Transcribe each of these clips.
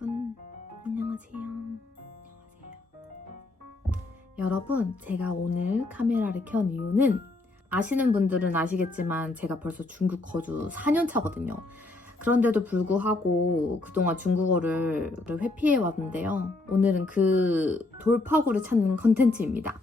여러분 안녕하세요. 여러분, 제가 오늘 카메라를 켠 이유는 아시는 분들은 아시겠지만 제가 벌써 중국 거주 4년 차거든요. 그런데도 불구하고 그동안 중국어를 회피해 왔는데요. 오늘은 그 돌파구를 찾는 컨텐츠입니다.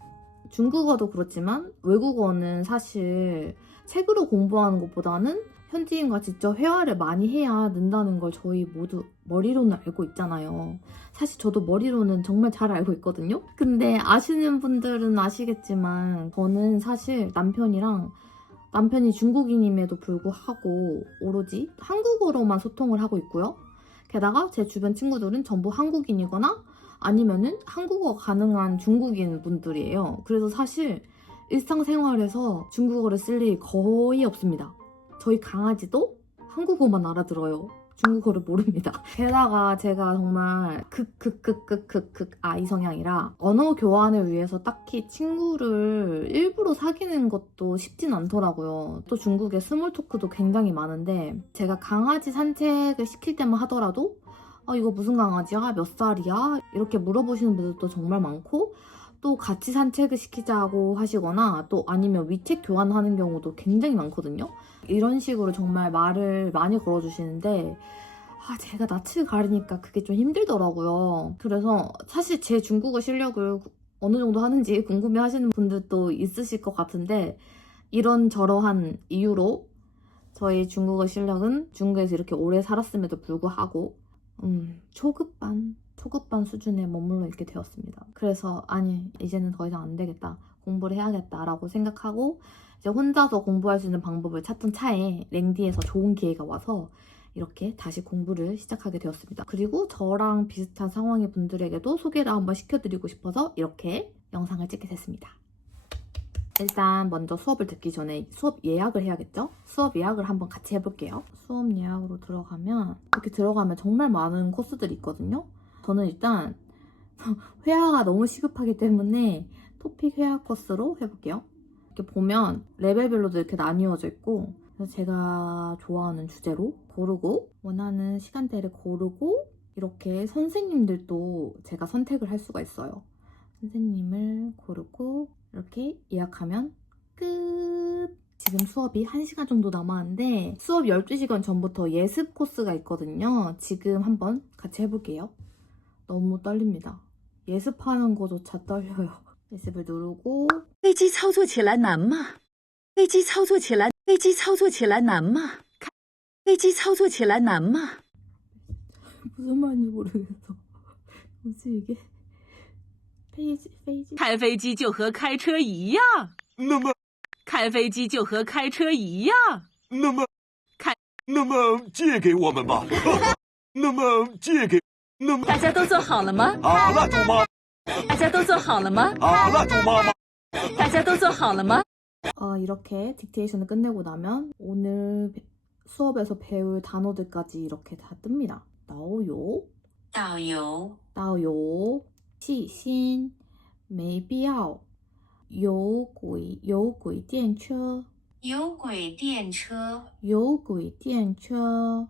중국어도 그렇지만 외국어는 사실 책으로 공부하는 것보다는 현지인과 직접 회화를 많이 해야 는다는 걸 저희 모두 머리로는 알고 있잖아요. 사실 저도 머리로는 정말 잘 알고 있거든요. 근데 아시는 분들은 아시겠지만 저는 사실 남편이 중국인임에도 불구하고 오로지 한국어로만 소통을 하고 있고요. 게다가 제 주변 친구들은 전부 한국인이거나 아니면은 한국어 가능한 중국인 분들이에요. 그래서 사실 일상생활에서 중국어를 쓸 일이 거의 없습니다. 저희 강아지도 한국어만 알아들어요. 중국어를 모릅니다. 게다가 제가 정말 아이 성향이라 언어 교환을 위해서 딱히 친구를 일부러 사귀는 것도 쉽진 않더라고요. 또 중국에 스몰 토크도 굉장히 많은데 제가 강아지 산책을 시킬 때만 하더라도 이거 무슨 강아지야? 몇 살이야? 이렇게 물어보시는 분들도 정말 많고 또 같이 산책을 시키자고 하시거나 또 아니면 위챗 교환하는 경우도 굉장히 많거든요. 이런 식으로 정말 말을 많이 걸어주시는데 제가 낯을 가리니까 그게 좀 힘들더라고요. 그래서 사실 제 중국어 실력을 어느 정도 하는지 궁금해 하시는 분들도 있으실 것 같은데 이런저러한 이유로 저희 중국어 실력은 중국에서 이렇게 오래 살았음에도 불구하고 초급반 수준에 머물러 있게 되었습니다. 그래서 이제는 더 이상 안 되겠다. 공부를 해야겠다라고 생각하고 이제 혼자서 공부할 수 있는 방법을 찾던 차에 랭디에서 좋은 기회가 와서 이렇게 다시 공부를 시작하게 되었습니다. 그리고 저랑 비슷한 상황의 분들에게도 소개를 한번 시켜드리고 싶어서 이렇게 영상을 찍게 됐습니다. 일단 먼저 수업을 듣기 전에 수업 예약을 해야겠죠? 수업 예약을 한번 같이 해볼게요. 수업 예약으로 들어가면 이렇게 들어가면 정말 많은 코스들이 있거든요. 저는 일단 회화가 너무 시급하기 때문에 토픽 회화 코스로 해볼게요. 이렇게 보면 레벨별로도 이렇게 나뉘어져 있고 그래서 제가 좋아하는 주제로 고르고 원하는 시간대를 고르고 이렇게 선생님들도 제가 선택을 할 수가 있어요. 선생님을 고르고 이렇게 예약하면 끝! 지금 수업이 1시간 정도 남았는데 수업 12시간 전부터 예습 코스가 있거든요. 지금 한번 같이 해볼게요. 너무 떨립니다. 예습하는 거조차 떨려요. 예습을 누르고 飞机操作起来难吗？飞机操作起来难吗？飞机操作起来难吗？ 무슨 말인지 모르겠어. 뭐지 이게? 페이지 开飞机就和开车一样。那么开飞机就和开车一样。那么借给我们吧。大家都做好了吗？好了，猪妈妈。大家都做好了吗？好了，猪妈妈。大家都做好了吗？ 이렇게 딕테이션을 끝내고 나면 오늘 수업에서 배울 단어들까지 이렇게 다 뜹니다. 나오요, 导游 나오요, 细心, 没必要, 有轨电车, 有轨电车 有轨电车.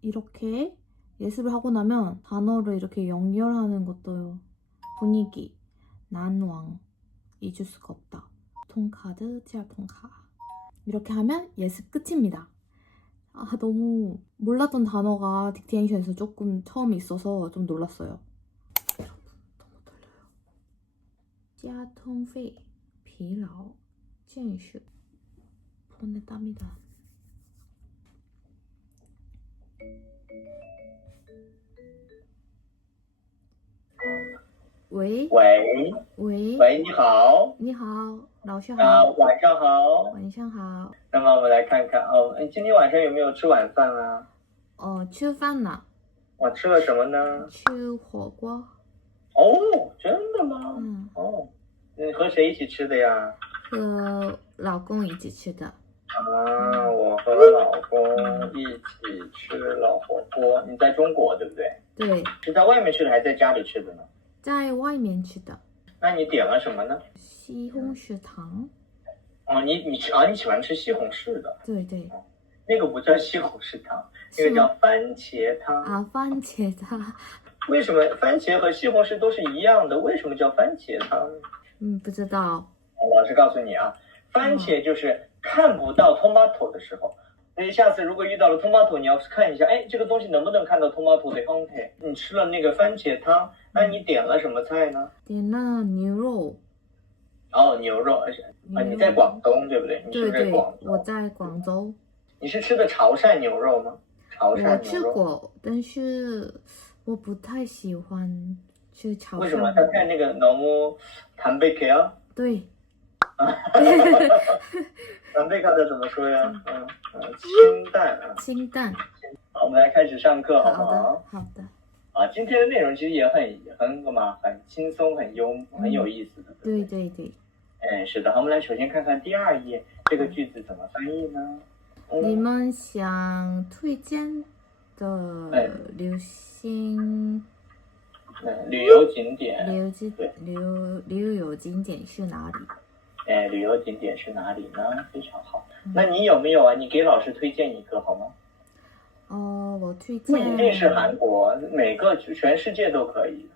이렇게 예습을 하고 나면 단어를 이렇게 연결하는 것도 분위기, 난왕, 잊을 수가 없다. 통카드, 치아 통카. 이렇게 하면 예습 끝입니다. 너무 몰랐던 단어가 딕테이션에서 조금 처음에 있어서 좀 놀랐어요. 여러분, 너무 떨려요. 交通费, 疲劳, 见识. 손에 땀이다.喂喂，你好，你好，老师好，晚上好。晚上好。那么我们来看看今天晚上有没有吃晚饭啊？吃饭了，我吃了什么呢？吃火锅。哦，真的吗？嗯，你和谁一起吃的呀？和老公一起吃的。我和老公一起吃了火锅。你在中国对不对？对，是在外面吃的还是在家里吃的呢？在外面吃的。那你点了什么呢？西红柿汤。你喜欢吃西红柿的？对对。那个不叫西红柿汤，那个叫番茄汤。啊，番茄汤。为什么番茄和西红柿都是一样的？为什么叫番茄汤呢？不知道。老师告诉你啊，番茄就是看不到 tomato 的时候。所以下次如果遇到了 tomato， 你要看一下，哎，这个东西能不能看到 tomato 的형태？你吃了那个番茄汤，那你点了什么菜呢？点了牛肉。哦，牛肉，你在广东对不对？你是不是在对对，广东？我在广州。你是吃的潮汕牛肉吗？潮汕我吃牛肉。过，但是我不太喜欢吃潮汕。为什么？它太那个너무 담백해요？对。담백하다怎么说呀？清淡啊。清淡。好，我们来开始上课，好不好的好？好的。啊，今天的内容其实也很轻松，很有意思的。对对对。是的。好，我们来首先看看第2页，这个句子怎么翻译呢？你们想推荐的旅游景点是哪里？旅游景点是哪里呢？非常好。那你有没有啊？你给老师推荐一个好吗？我推荐。不一定是韩国，每个全世界都可以。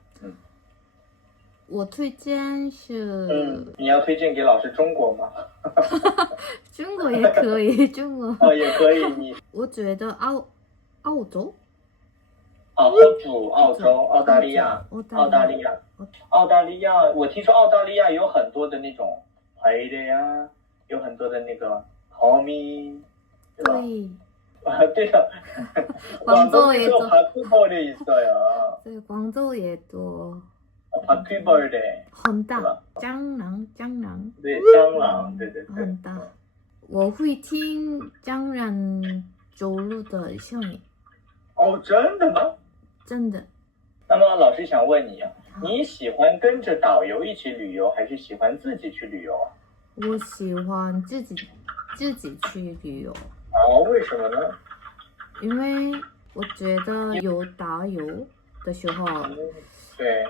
我推荐是。你要推荐给老师中国吗？中国也可以，中国。也可以。我觉得澳洲。澳洲、澳大利亚。我听说澳大利亚有很多的那种牌的呀，有很多的那个homi，对吧？对。对的。광저우에도 바퀴벌레 있어요. 네, 광저우에도 바퀴벌레. 很大，蟑螂。对，蟑螂，对。很大。我会听蟑螂走路的声音。真的吗？真的。那么老师想问你啊，你喜欢跟着导游一起旅游，还是喜欢自己去旅游啊？我喜欢自己去旅游。为什么呢？因为我觉得有导游的时候，对，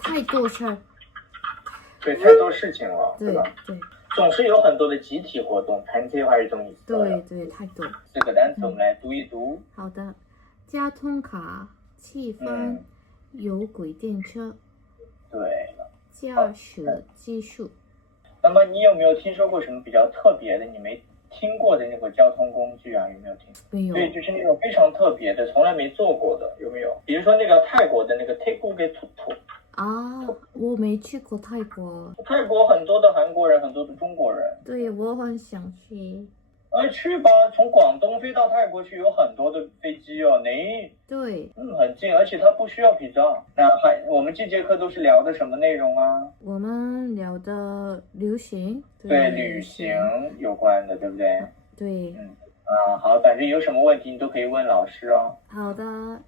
太多事儿。对，太多事情了，对吧？对。总是有很多的集体活动，단체활동이 있어요。对，太多。这个单词我们来读一读。好的。交通卡、气氛、有轨电车。对了。驾驶技术。那么你有没有听说过什么比较特别的，你没听过的那个交通工具啊？有没有听？没有。对，就是那种非常特别的，从来没坐过的，有没有？比如说那个泰国的那个태국의兔兔。我没去过泰国。泰国很多的韩国人，很多的中国人。对，我很想去。去吧，从广东飞到泰国去有很多的飞机哦。对。很近，而且它不需要皮照。那我们这节课都是聊的什么内容啊？我们聊的旅行。对，旅行有关的，对不对？对。好，反正有什么问题你都可以问老师哦。好的。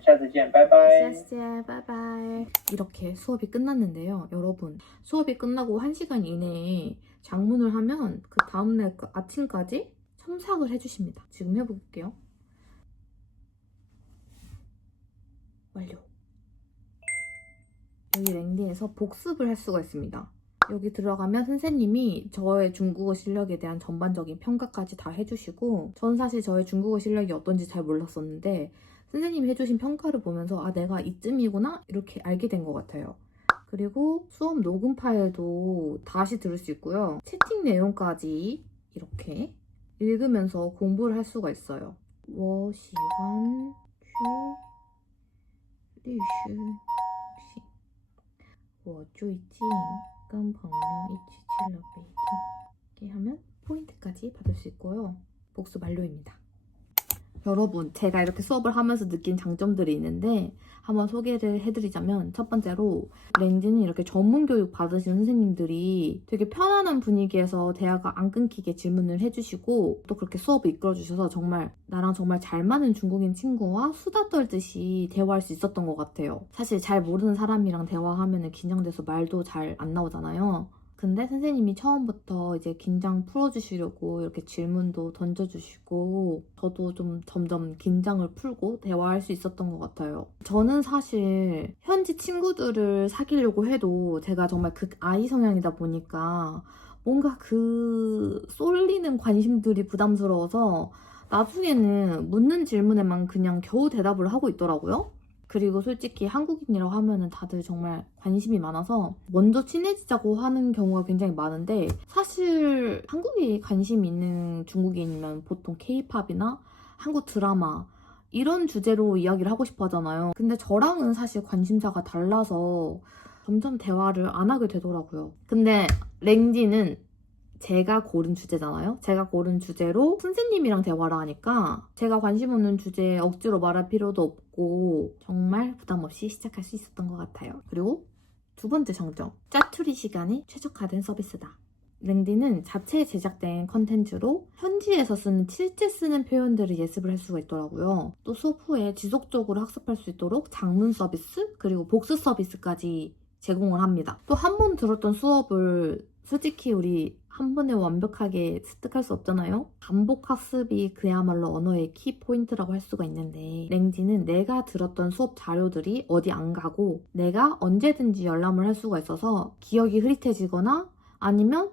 下次见，拜拜。下次见，拜拜. 이렇게 수업이 끝났는데요. 여러분, 수업이 끝나고 1시간 이내에 장문을 하면 그 다음날 그 아침까지 첨삭을 해주십니다. 지금 해볼게요. 완료. 여기 랭디에서 복습을 할 수가 있습니다. 여기 들어가면 선생님이 저의 중국어 실력에 대한 전반적인 평가까지 다 해주시고, 전 사실 저의 중국어 실력이 어떤지 잘 몰랐었는데 선생님이 해주신 평가를 보면서 내가 이쯤이구나 이렇게 알게 된 것 같아요. 그리고 수업 녹음 파일도 다시 들을 수 있고요. 채팅 내용까지 이렇게 읽으면서 공부를 할 수가 있어요. 我喜欢去旅行我最近跟朋友一起去了北京 이렇게 하면 포인트까지 받을 수 있고요. 복습 완료입니다. 여러분, 제가 이렇게 수업을 하면서 느낀 장점들이 있는데 한번 소개를 해드리자면, 첫 번째로 렌디는 이렇게 전문 교육 받으신 선생님들이 되게 편안한 분위기에서 대화가 안 끊기게 질문을 해주시고 또 그렇게 수업을 이끌어주셔서 정말 나랑 정말 잘 맞는 중국인 친구와 수다 떨듯이 대화할 수 있었던 것 같아요. 사실 잘 모르는 사람이랑 대화하면 긴장돼서 말도 잘 안 나오잖아요. 근데 선생님이 처음부터 이제 긴장 풀어주시려고 이렇게 질문도 던져주시고 저도 좀 점점 긴장을 풀고 대화할 수 있었던 것 같아요. 저는 사실 현지 친구들을 사귀려고 해도 제가 정말 극아이 성향이다 보니까 뭔가 그 쏠리는 관심들이 부담스러워서 나중에는 묻는 질문에만 그냥 겨우 대답을 하고 있더라고요. 그리고 솔직히 한국인이라고 하면은 다들 정말 관심이 많아서 먼저 친해지자고 하는 경우가 굉장히 많은데, 사실 한국에 관심 있는 중국인이면 보통 K-팝이나 한국 드라마 이런 주제로 이야기를 하고 싶어 하잖아요. 근데 저랑은 사실 관심사가 달라서 점점 대화를 안 하게 되더라고요. 근데 랭디는 제가 고른 주제잖아요. 제가 고른 주제로 선생님이랑 대화를 하니까 제가 관심 없는 주제에 억지로 말할 필요도 없고 정말 부담 없이 시작할 수 있었던 것 같아요. 그리고 두 번째 장점, 짜투리 시간이 최적화된 서비스다. 랭디는 자체 제작된 컨텐츠로 현지에서 쓰는 실제 쓰는 표현들을 예습을 할 수가 있더라고요. 또 수업 후에 지속적으로 학습할 수 있도록 장문 서비스 그리고 복습 서비스까지 제공을 합니다. 또 한 번 들었던 수업을 솔직히 우리 한 번에 완벽하게 습득할 수 없잖아요. 반복 학습이 그야말로 언어의 키포인트라고 할 수가 있는데, 랭디는 내가 들었던 수업 자료들이 어디 안 가고 내가 언제든지 열람을 할 수가 있어서 기억이 흐릿해지거나 아니면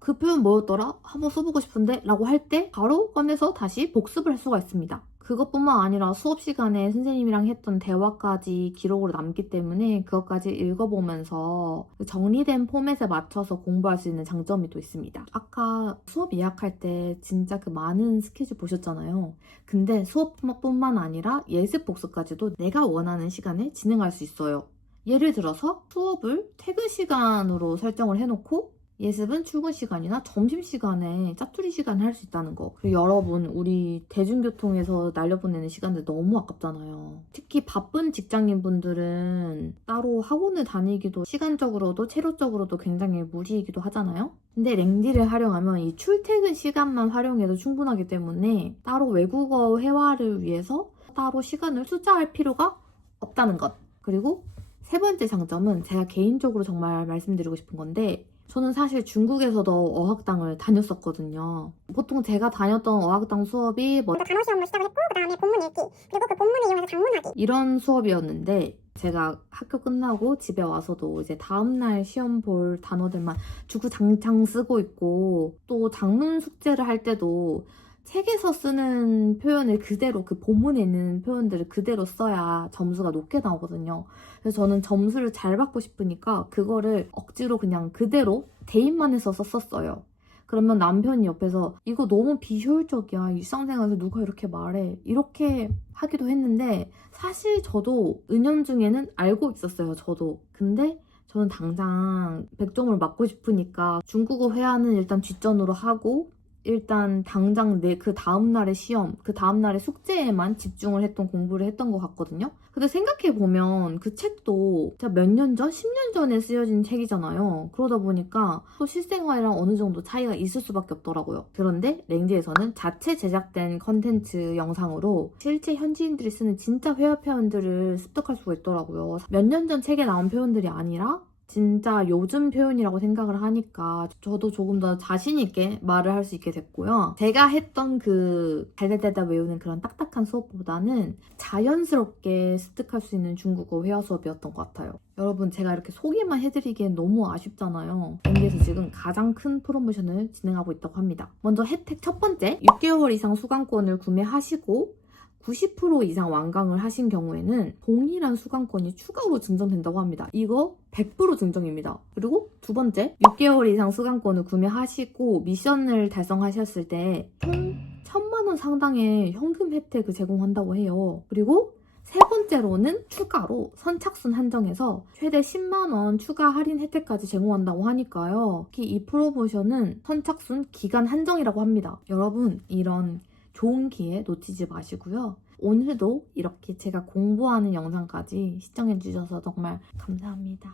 그 표현 뭐였더라? 한번 써보고 싶은데? 라고 할 때 바로 꺼내서 다시 복습을 할 수가 있습니다. 그것뿐만 아니라 수업 시간에 선생님이랑 했던 대화까지 기록으로 남기 때문에 그것까지 읽어보면서 정리된 포맷에 맞춰서 공부할 수 있는 장점이 또 있습니다. 아까 수업 예약할 때 진짜 그 많은 스케줄 보셨잖아요. 근데 수업뿐만 아니라 예습 복습까지도 내가 원하는 시간에 진행할 수 있어요. 예를 들어서 수업을 퇴근 시간으로 설정을 해놓고 예습은 출근 시간이나 점심시간에 짜투리 시간에 할 수 있다는 거. 그리고 여러분, 우리 대중교통에서 날려보내는 시간들 너무 아깝잖아요. 특히 바쁜 직장인분들은 따로 학원을 다니기도 시간적으로도 체력적으로도 굉장히 무리이기도 하잖아요. 근데 랭디를 활용하면 이 출퇴근 시간만 활용해도 충분하기 때문에 따로 외국어 회화를 위해서 따로 시간을 투자할 필요가 없다는 것. 그리고 세 번째 장점은 제가 개인적으로 정말 말씀드리고 싶은 건데, 저는 사실 중국에서도 어학당을 다녔었거든요. 보통 제가 다녔던 어학당 수업이 뭐 단어 시험을 시작을 했고 그 다음에 본문 읽기 그리고 그 본문을 이용해서 장문하기 이런 수업이었는데, 제가 학교 끝나고 집에 와서도 이제 다음날 시험 볼 단어들만 주구장창 쓰고 있고, 또 장문 숙제를 할 때도 책에서 쓰는 표현을 그대로, 그 본문에 있는 표현들을 그대로 써야 점수가 높게 나오거든요. 그래서 저는 점수를 잘 받고 싶으니까 그거를 억지로 그냥 그대로 대입만 해서 썼었어요. 그러면 남편이 옆에서 이거 너무 비효율적이야. 일상생활에서 누가 이렇게 말해. 이렇게 하기도 했는데, 사실 저도 은연중에는 알고 있었어요. 저도. 근데 저는 당장 100점을 맞고 싶으니까 중국어 회화는 일단 뒷전으로 하고 일단 당장 그 다음날의 시험, 그 다음날의 숙제에만 집중을 했던 공부를 했던 것 같거든요. 근데 생각해보면 그 책도 제가 몇 년 전? 10년 전에 쓰여진 책이잖아요. 그러다 보니까 또 실생활이랑 어느 정도 차이가 있을 수밖에 없더라고요. 그런데 랭지에서는 자체 제작된 컨텐츠 영상으로 실제 현지인들이 쓰는 진짜 회화 표현들을 습득할 수가 있더라고요. 몇 년 전 책에 나온 표현들이 아니라 진짜 요즘 표현이라고 생각을 하니까 저도 조금 더 자신 있게 말을 할 수 있게 됐고요. 제가 했던 그 달달달달 외우는 그런 딱딱한 수업보다는 자연스럽게 습득할 수 있는 중국어 회화 수업이었던 것 같아요. 여러분, 제가 이렇게 소개만 해드리기엔 너무 아쉽잖아요. 여기에서 지금 가장 큰 프로모션을 진행하고 있다고 합니다. 먼저 혜택 첫 번째, 6개월 이상 수강권을 구매하시고 90% 이상 완강을 하신 경우에는 동일한 수강권이 추가로 증정된다고 합니다. 이거 100% 증정입니다. 그리고 두 번째, 6개월 이상 수강권을 구매하시고 미션을 달성하셨을 때 총 1000만 원 상당의 현금 혜택을 제공한다고 해요. 그리고 세 번째로는 추가로 선착순 한정해서 최대 10만 원 추가 할인 혜택까지 제공한다고 하니까요. 특히 이 프로모션은 선착순 기간 한정이라고 합니다. 여러분, 이런 좋은 기회 놓치지 마시고요. 오늘도 이렇게 제가 공부하는 영상까지 시청해주셔서 정말 감사합니다.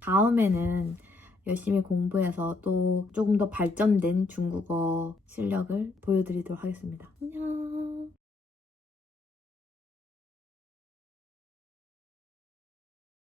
다음에는 열심히 공부해서 또 조금 더 발전된 중국어 실력을 보여드리도록 하겠습니다. 안녕.